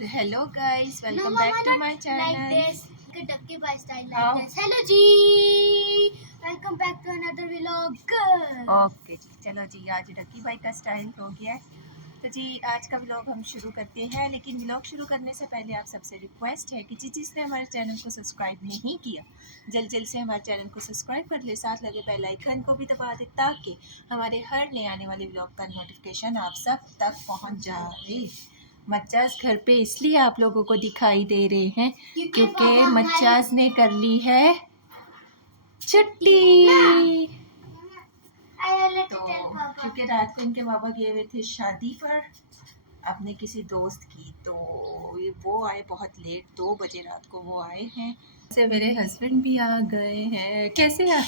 Hello guys, welcome back to my channel. Like this, Kentucky by style like How? this. Hello जी, welcome back to another vlog. Okay जी, चलो जी, आज Ducky भाई का style हो गया है। तो जी आज का व्लॉग हम शुरू करते हैं, लेकिन व्लॉग शुरू करने से पहले आप सबसे रिक्वेस्ट है कि जिसने हमारे चैनल को सब्सक्राइब नहीं किया जल्द जल्द से हमारे चैनल को सब्सक्राइब कर ले, साथ लगे बेल आइकन को भी दबा दे ताकि हमारे हर नए आने वाले व्लॉग का नोटिफिकेशन आप सब तक पहुंच जाए। मच्चास घर पे इसलिए आप लोगों को दिखाई दे रहे हैं क्योंकि मच्चास ने कर ली है छुट्टी। तो क्योंकि रात को इनके बाबा गए हुए थे शादी पर अपने किसी दोस्त की, तो वो आए बहुत लेट, 2 बजे रात को वो आए हैं। से मेरे हस्बैंड भी आ गए हैं। कैसे आ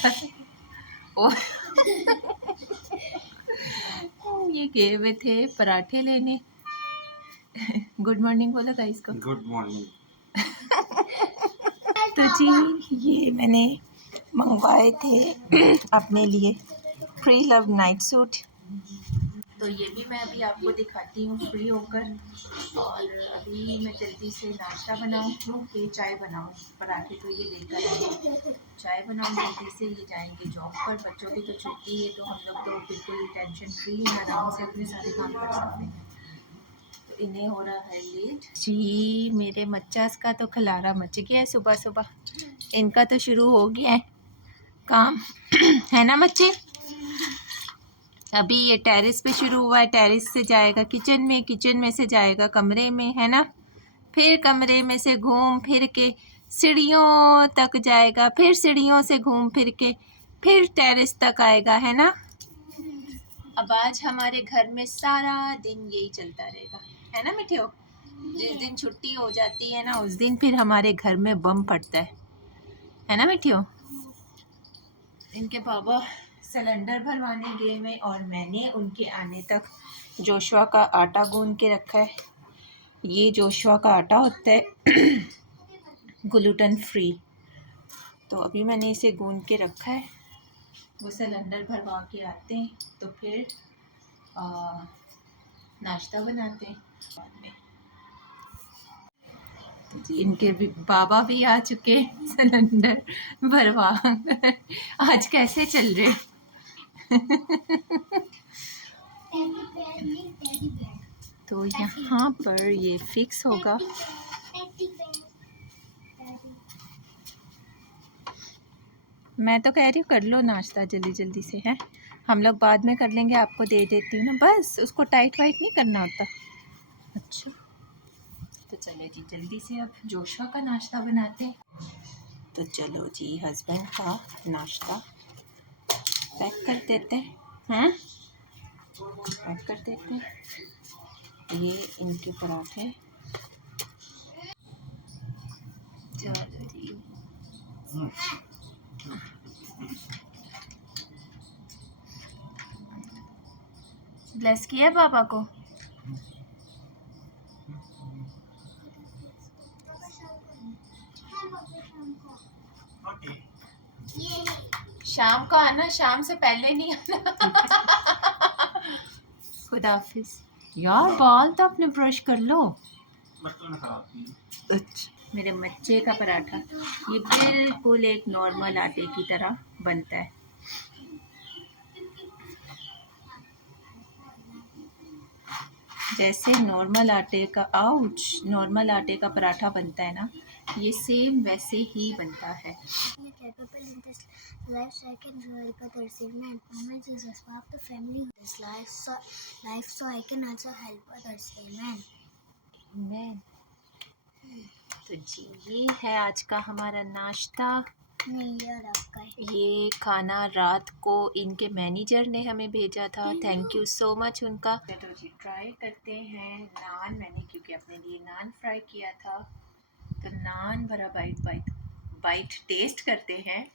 ये गए हुए थे पराठे लेने। गुड मॉर्निंग बोला था इसको। Good morning. तो जी ये मैंने मंगवाए थे अपने लिए फ्री लव नाइट सूट, तो ये भी मैं अभी आपको दिखाती हूँ फ्री होकर। और अभी मैं जल्दी से नाश्ता बनाऊँ कि चाय बनाऊँ। पराठे तो ये लेकर आए, चाय बनाऊँ जल्दी से। ये जाएंगे जॉब पर, बच्चों की तो छुट्टी है तो हम लोग तो बिल्कुल टेंशन फ्री हैं, आराम से अपने सारे काम कर सकते हैं। तो इन्हें हो रहा है लेट जी। मेरे मच्चास का तो खलारा मच गया है, सुबह सुबह इनका तो शुरू हो गया है काम है ना बच्चे। अभी ये टेरेस पे शुरू हुआ है, टेरेस से जाएगा किचन में, किचन में से जाएगा कमरे में, है ना। फिर कमरे में से घूम फिर के सीढ़ियों तक जाएगा, फिर सीढ़ियों से घूम फिर के फिर टेरेस तक आएगा, है ना। अब आज हमारे घर में सारा दिन यही चलता रहेगा, है ना मिठियो। जिस दिन छुट्टी हो जाती है ना उस दिन फिर हमारे घर में बम फटता है ना मिठियो। इनके बाबा सिलेंडर भरवाने गए में और मैंने उनके आने तक जोशुआ का आटा गूंद के रखा है। ये जोशुआ का आटा होता है ग्लूटेन फ्री, तो अभी मैंने इसे गूंद के रखा है। वो सिलेंडर भरवा के आते हैं तो फिर नाश्ता बनाते हैं बाद में। तो इनके भी बाबा भी आ चुके सिलेंडर भरवा। आज कैसे चल रहे तो यहाँ पर ये फिक्स होगा। मैं तो कह रही हूँ कर लो नाश्ता जल्दी जल्दी से, है हम लोग बाद में कर लेंगे, आपको दे देती हूँ ना, बस उसको टाइट वाइट नहीं करना होता। अच्छा तो चलो जी जल्दी से अब जोशुआ का नाश्ता बनाते हैं। तो चलो जी हस्बैंड का नाश्ता पैक कर देते हैं, पैक कर देते हैं। ये इनके पराठे, चलो जी। ब्लेस किया पापा को। शाम को आना, शाम से पहले नहीं आना। खुदा हाफिज। यार बाल तो अपने ब्रश कर लो। अच्छा मेरे मच्चे का पराठा ये बिल्कुल एक नॉर्मल आटे की तरह बनता है। जैसे नॉर्मल आटे का पराठा बनता है ना, ये सेम वैसे ही बनता है। तो जी ये है आज का हमारा नाश्ता। ये खाना रात को इनके मैनेजर ने हमें भेजा था, थैंक यू सो मच उनका। तो जी ट्राई करते हैं नान, मैंने क्योंकि अपने लिए नान फ्राई किया था, तो नान बड़ा बाइट टेस्ट करते हैं।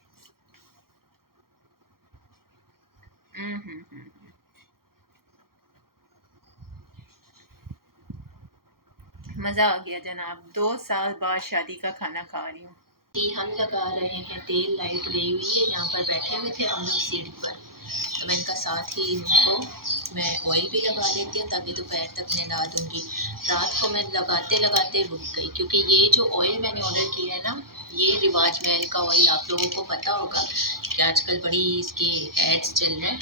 मज़ा आ गया जनाब, 2 साल बाद शादी का खाना खा रही हूँ। हम लगा रहे हैं तेल, लाइट गई हुई है, यहाँ पर बैठे हुए थे हम लोग सीढ़ी पर, तो मैं इनका साथ ही इनको मैं ऑयल भी लगा लेती हूँ ताकि दोपहर तक नहला दूँगी। रात को मैं लगाते लगाते रुक गई, क्योंकि ये जो ऑयल मैंने ऑर्डर किया है ना, ये रिवाज महल का ऑयल, आप लोगों को पता होगा कि आजकल बड़ी इसके एड्स चल रहे हैं,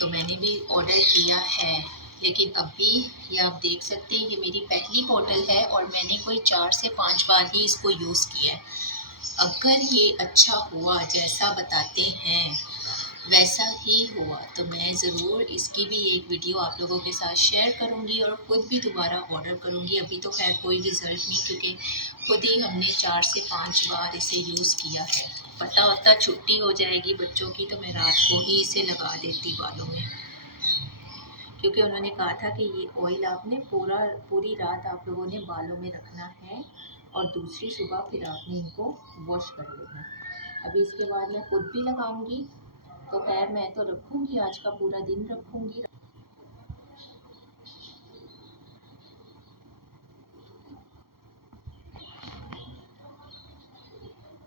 तो मैंने भी ऑर्डर किया है। लेकिन अभी ये आप देख सकते हैं, ये मेरी पहली बॉटल है और मैंने कोई 4 से 5 बार ही इसको यूज़ किया है। अगर ये अच्छा हुआ जैसा बताते हैं वैसा ही हुआ तो मैं ज़रूर इसकी भी एक वीडियो आप लोगों के साथ शेयर करूंगी और ख़ुद भी दोबारा ऑर्डर करूंगी। अभी तो खैर कोई रिज़ल्ट नहीं, क्योंकि खुद ही हमने 4 से 5 बार इसे यूज़ किया है। पता होता छुट्टी हो जाएगी बच्चों की तो मैं रात को ही इसे लगा देती बालों में, क्योंकि उन्होंने कहा था कि ये ऑयल आपने पूरी रात आप लोगों ने बालों में रखना है और दूसरी सुबह फिर आपने इनको वॉश कर लेना। अभी इसके बाद मैं खुद भी लगाऊंगी, तो खैर मैं तो रखूंगी, आज का पूरा दिन रखूंगी।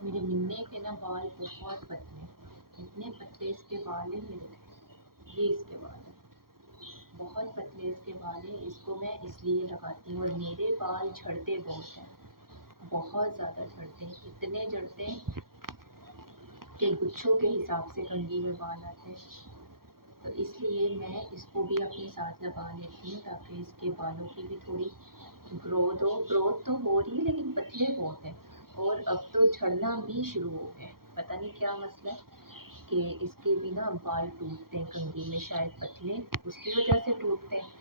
मेरे मिन्ने के ना बाल बहुत पतले, इतने पतले इसके बाल हैं मेरे, ये इसके बाल है, बहुत पतले इसके बाल हैं। इसको मैं इसलिए लगाती हूँ, और मेरे बाल झड़ते बहुत हैं, बहुत ज़्यादा झड़ते हैं, इतने झड़ते हैं कि गुच्छों के हिसाब से कंघी में बाल आते हैं। तो इसलिए मैं इसको भी अपने साथ लगा लेती हूँ ताकि इसके बालों की भी थोड़ी ग्रोथ तो हो रही है, लेकिन पतले बहुत है और अब तो झड़ना भी शुरू हो गए। पता नहीं क्या मसला है कि इसके भी ना बाल टूटते हैं कंघी में, शायद पतले उसकी वजह से टूटते हैं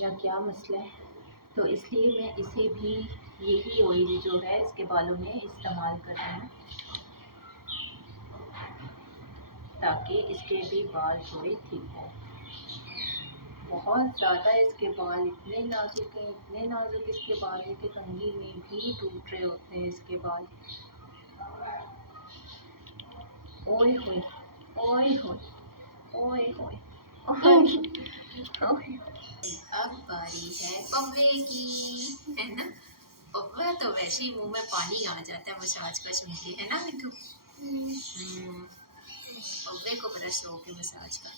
या क्या मसला है। तो इसलिए मैं इसे भी यही ऑयल जो है इसके बालों में इस्तेमाल कर रही हूँ ताकि इसके भी बाल थोड़े ठीक हों। बहुत ज़्यादा इसके बाल इतने नाजुक हैं, इतने नाजुक इसके बाल हैं कि कंघी में भी टूट रहे होते हैं इसके बाल। ओए होए, ओए होए, ओए होए, ओए। अब बारी है पव्वे की, है ना। पव्वा तो वैसे ही मुंह में पानी आ जाता है मसाज का सुन के, है ना मिठू। पव्वे को बड़ा शौक है मसाज का।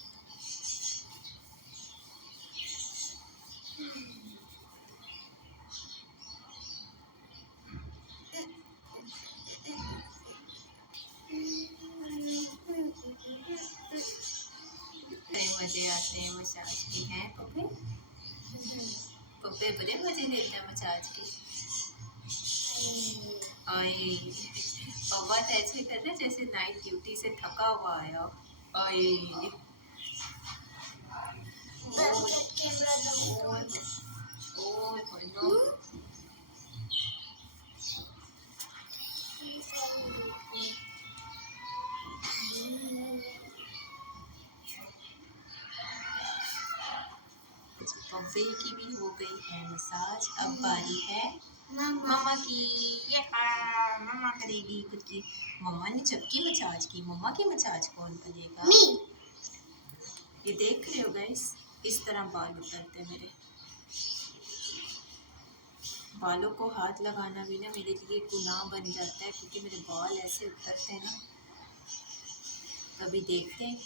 मजे आते हैं मसाज के, हैं पप्पे। पप्पे बड़े मजे लेते हैं मसाज के। आए पप्पा तो ऐसे कर रहे जैसे नाइट ड्यूटी से थका हुआ आया। आए पप्पे की भी हो गई है मसाज। अब बारी है मम्मा की। ये मम्मा करेगी खुद की। मम्मा ने सबकी मसाज की, मम्मा की मसाज कौन करेगा। ये देख रहे हो गाइस, इस तरह बाल उतरते मेरे। बालों को हाथ लगाना भी ना मेरे लिए गुनाह बन जाता है, क्योंकि मेरे बाल ऐसे उतरते हैं ना। कभी देखते हैं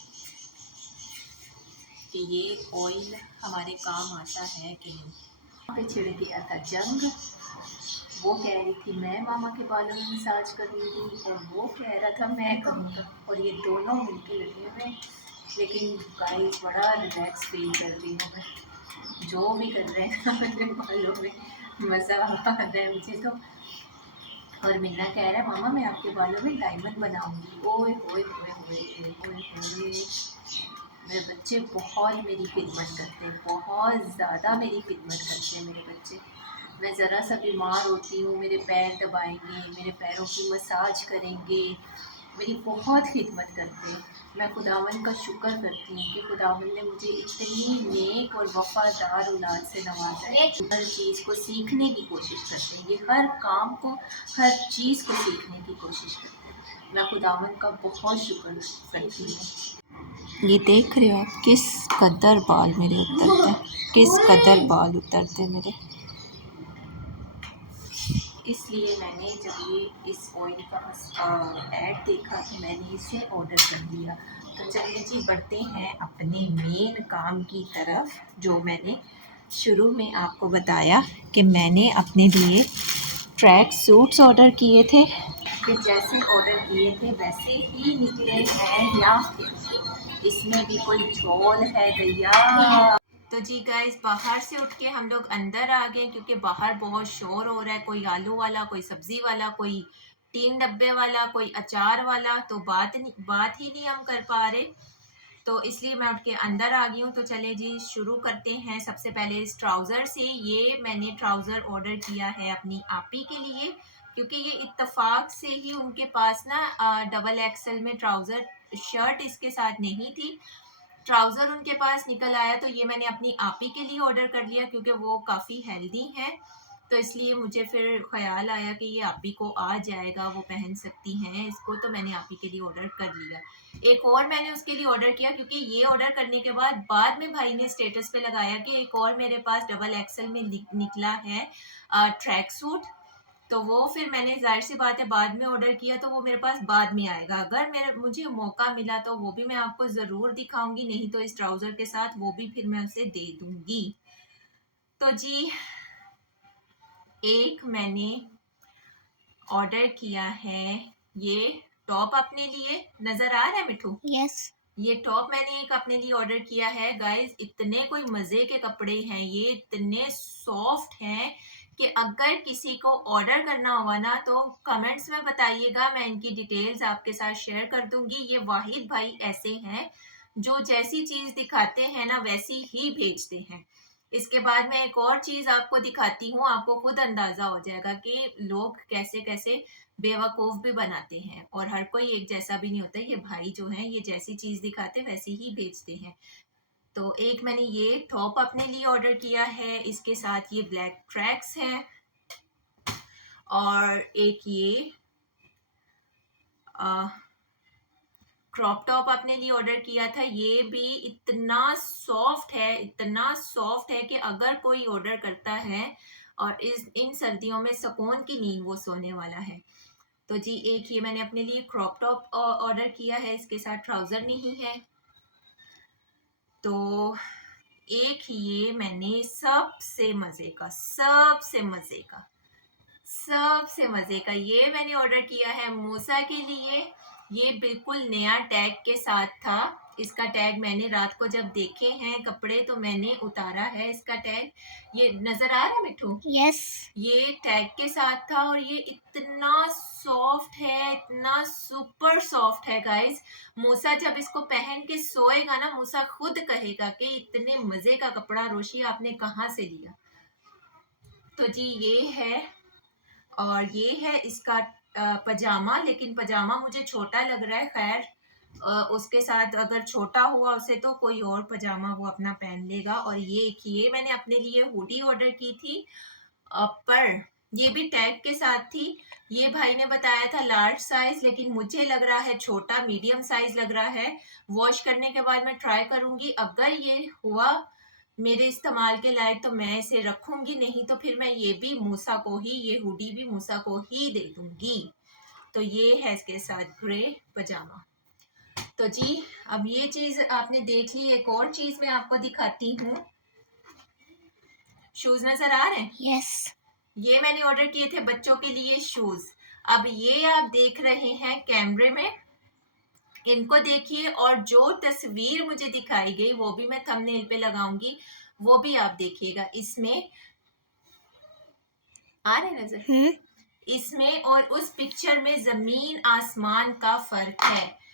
कि ये ऑयल हमारे काम आता है कि नहीं। पे छिड़ गया था जंग, वो कह रही थी मैं मामा के बालों में मसाज करूँगी और वो कह रहा था मैं करूँगा, और ये दोनों मिलके लगे हुए। लेकिन गाइस बड़ा रिलैक्स फील कर रही हूँ मैं, जो भी कर रहे हैं अपने बालों में, मज़ा आ रहा है मुझे तो। और मिन्ना कह रहा है मामा मैं आपके बालों में डायमंड बनाऊंगी। ओए होए होए होए होए होए। मेरे बच्चे बहुत मेरी खिदमत करते हैं, बहुत ज़्यादा मेरी खिदमत करते हैं मेरे बच्चे। मैं ज़रा सा बीमार होती हूँ, मेरे पैर दबाएंगे, मेरे पैरों की मसाज करेंगे, मेरी बहुत खिदमत करते हैं। मैं खुदावन का शुक्र करती हूँ कि खुदावन ने मुझे इतनी नेक और वफ़ादार औलाद से नवाजा है। हर चीज़ को सीखने की कोशिश करते हैं, ये हर काम को, हर चीज़ को सीखने की कोशिश करते हैं। मैं खुदावन का बहुत शुक्र करती हूँ। ये देख रहे हो आप किस कदर बाल मेरे उतरते हैं, किस कदर बाल उतरते हैं मेरे। इसलिए मैंने जब ये इस ऑयल का ऐड देखा तो मैंने इसे ऑर्डर कर दिया। तो चलिए जी बढ़ते हैं अपने मेन काम की तरफ। जो मैंने शुरू में आपको बताया कि मैंने अपने लिए ट्रैक सूट्स ऑर्डर किए थे, कि जैसे ऑर्डर किए थे वैसे ही निकले हैं, या इसमें भी कोई झोल है भैया। तो जी गाइस, बाहर से उठ के हम लोग अंदर आ गए क्योंकि बाहर बहुत शोर हो रहा है। कोई आलू वाला, कोई सब्जी वाला, कोई 3 डब्बे वाला, कोई अचार वाला। तो बात ही नहीं हम कर पा रहे, तो इसलिए मैं उठ के अंदर आ गई हूँ। तो चले जी शुरू करते हैं। सबसे पहले इस ट्राउज़र से। ये मैंने ट्राउज़र ऑर्डर किया है अपनी आपी के लिए, क्योंकि ये इत्तेफाक से ही उनके पास ना डबल एक्सल में ट्राउज़र शर्ट इसके साथ नहीं थी। ट्राउज़र उनके पास निकल आया, तो ये मैंने अपनी आपी के लिए ऑर्डर कर लिया क्योंकि वो काफ़ी हेल्दी हैं। तो इसलिए मुझे फिर ख्याल आया कि ये आपी को आ जाएगा, वो पहन सकती हैं इसको, तो मैंने आपी के लिए ऑर्डर कर लिया। एक और मैंने उसके लिए ऑर्डर किया क्योंकि ये ऑर्डर करने के बाद में भाई ने स्टेटस पे लगाया कि एक और मेरे पास डबल एक्सल में निकला है ट्रैक सूट। तो वो फिर मैंने जाहिर सी बात है बाद में ऑर्डर किया, तो वो मेरे पास बाद में आएगा। अगर मुझे मौका मिला तो वो भी मैं आपको ज़रूर दिखाऊंगी, नहीं तो इस ट्राउज़र के साथ वो भी फिर मैं उसे दे दूंगी। तो जी एक मैंने ऑर्डर किया है ये टॉप अपने लिए। नज़र आ रहा है मिठू? यस। ये टॉप मैंने एक अपने लिए ऑर्डर किया है गाइस। इतने कोई मज़े के कपड़े हैं ये, इतने सॉफ्ट हैं कि अगर किसी को ऑर्डर करना होगा ना तो कमेंट्स में बताइएगा, मैं इनकी डिटेल्स आपके साथ शेयर कर दूंगी। ये वाहिद भाई ऐसे हैं जो जैसी चीज़ दिखाते हैं ना वैसी ही भेजते हैं। इसके बाद मैं एक और चीज़ आपको दिखाती हूँ, आपको खुद अंदाज़ा हो जाएगा कि लोग कैसे कैसे बेवकूफ़ भी बनाते हैं, और हर कोई एक जैसा भी नहीं होता। ये भाई जो हैं ये जैसी चीज़ दिखाते वैसी ही बेचते हैं। तो एक मैंने ये टॉप अपने लिए ऑर्डर किया है, इसके साथ ये ब्लैक ट्रैक्स हैं, और एक ये क्रॉप टॉप अपने लिए ऑर्डर किया था। ये भी इतना सॉफ्ट है, इतना सॉफ्ट है कि अगर कोई ऑर्डर करता है और इन सर्दियों में सुकून की नींद वो सोने वाला है। तो जी एक ये मैंने अपने लिए क्रॉप टॉप ऑर्डर किया है, इसके साथ ट्राउज़र नहीं है। तो एक ये मैंने सबसे मज़े का ये मैंने ऑर्डर किया है मूसा के लिए। ये बिल्कुल नया टैग के साथ था। इसका टैग मैंने रात को जब देखे हैं कपड़े तो मैंने उतारा है इसका टैग। ये नज़र आ रहा है मिठू? यस। ये टैग के साथ था और ये इतना सॉफ्ट है, इतना सुपर सॉफ्ट है गाइस। मूसा जब इसको पहन के सोएगा ना, मूसा खुद कहेगा कि इतने मज़े का कपड़ा रोशी आपने कहाँ से लिया। तो जी ये है, और ये है इसका पजामा, लेकिन पजामा मुझे छोटा लग रहा है। खैर उसके साथ अगर छोटा हुआ उसे तो कोई और पजामा वो अपना पहन लेगा। और ये मैंने अपने लिए हुडी ऑर्डर की थी, पर ये भी टैग के साथ थी। ये भाई ने बताया था लार्ज साइज, लेकिन मुझे लग रहा है छोटा, मीडियम साइज लग रहा है। वॉश करने के बाद मैं ट्राई करूंगी, अगर ये हुआ मेरे इस्तेमाल के लायक तो मैं इसे रखूंगी, नहीं तो फिर मैं ये भी मूसा को ही, ये हुडी भी मूसा को ही दे दूंगी। तो ये है इसके साथ ग्रे पजामा। तो जी अब ये चीज आपने देख ली, एक और चीज मैं आपको दिखाती हूँ। शूज नजर आ रहे हैं? यस। ये मैंने ऑर्डर किए थे बच्चों के लिए शूज। अब ये आप देख रहे हैं कैमरे में, इनको देखिए, और जो तस्वीर मुझे दिखाई गई वो भी मैं थंबनेल पे लगाऊंगी, वो भी आप देखिएगा। इसमें आ रहे नजर? इसमें और उस पिक्चर में जमीन आसमान का फर्क है।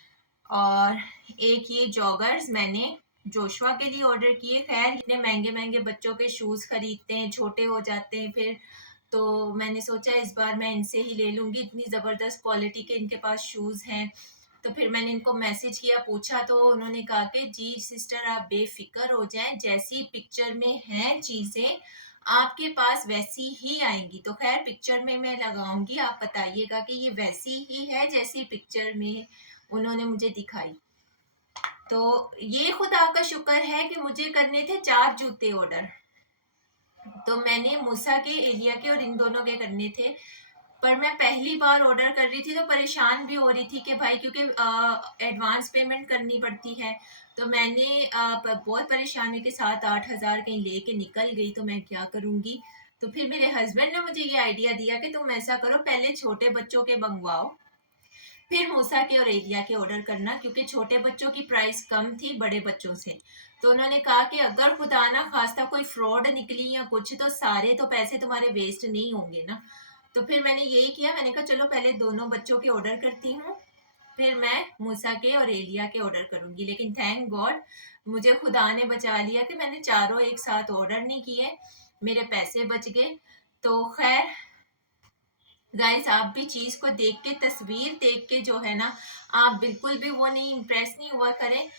और एक ये जॉगर्स मैंने जोशुआ के लिए ऑर्डर किए। खैर इतने महंगे महंगे बच्चों के शूज़ खरीदते हैं, छोटे हो जाते हैं फिर, तो मैंने सोचा इस बार मैं इनसे ही ले लूँगी। इतनी ज़बरदस्त क्वालिटी के इनके पास शूज़ हैं। तो फिर मैंने इनको मैसेज किया, पूछा, तो उन्होंने कहा कि जी सिस्टर आप बेफिक्र हो जाएं, जैसी पिक्चर में हैं चीज़ें आपके पास वैसी ही आएंगी। तो खैर पिक्चर में मैं लगाऊंगी, आप बताइएगा कि ये वैसी ही है जैसी पिक्चर में उन्होंने मुझे दिखाई। तो ये खुदा का शुक्र है कि मुझे करने थे 4 जूते ऑर्डर, तो मैंने मूसा के, एलिया के और इन दोनों के करने थे पर मैं पहली बार ऑर्डर कर रही थी तो परेशान भी हो रही थी कि भाई, क्योंकि एडवांस पेमेंट करनी पड़ती है। तो मैंने बहुत परेशानी के साथ 8,000 कहीं लेके निकल गई, तो मैं क्या करूँगी। तो फिर मेरे हस्बैंड ने मुझे ये आइडिया दिया कि तुम ऐसा करो, पहले छोटे बच्चों के मंगवाओ, फिर मूसा के और एलिया के ऑर्डर करना, क्योंकि छोटे बच्चों की प्राइस कम थी बड़े बच्चों से। तो उन्होंने कहा कि अगर खुदा ना खास्ता कोई फ्रॉड निकली या कुछ, तो सारे तो पैसे तुम्हारे वेस्ट नहीं होंगे ना। तो फिर मैंने यही किया, मैंने कहा चलो पहले दोनों बच्चों के ऑर्डर करती हूँ, फिर मैं मूसा के और एलिया के ऑर्डर करूंगी। लेकिन थैंक गॉड मुझे खुदा ने बचा लिया कि मैंने चारों एक साथ ऑर्डर नहीं किए, मेरे पैसे बच गए। तो खैर गाइस, आप भी चीज को देख के, तस्वीर देख के जो है ना, आप बिल्कुल भी वो नहीं, इम्प्रेस नहीं हुआ करें।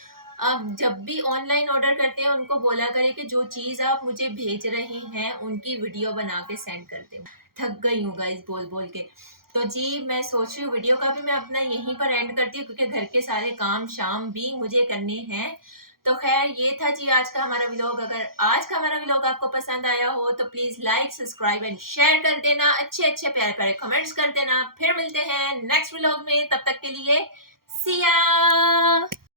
आप जब भी ऑनलाइन ऑर्डर करते हैं उनको बोला करें कि जो चीज आप मुझे भेज रहे हैं उनकी वीडियो बना के सेंड कर दें। थक गई हूँ गाइस बोल बोल के। तो जी मैं सोच रही हूँ वीडियो का भी मैं अपना यहीं पर एंड करती हूँ, क्योंकि घर के सारे काम शाम भी मुझे करने हैं। तो खैर ये था जी आज का हमारा व्लॉग। अगर आज का हमारा व्लॉग आपको पसंद आया हो तो please like, subscribe and share कर देना, अच्छे अच्छे प्यारे प्यारे कमेंट्स कर देना। फिर मिलते हैं नेक्स्ट व्लॉग में, तब तक के लिए सी या।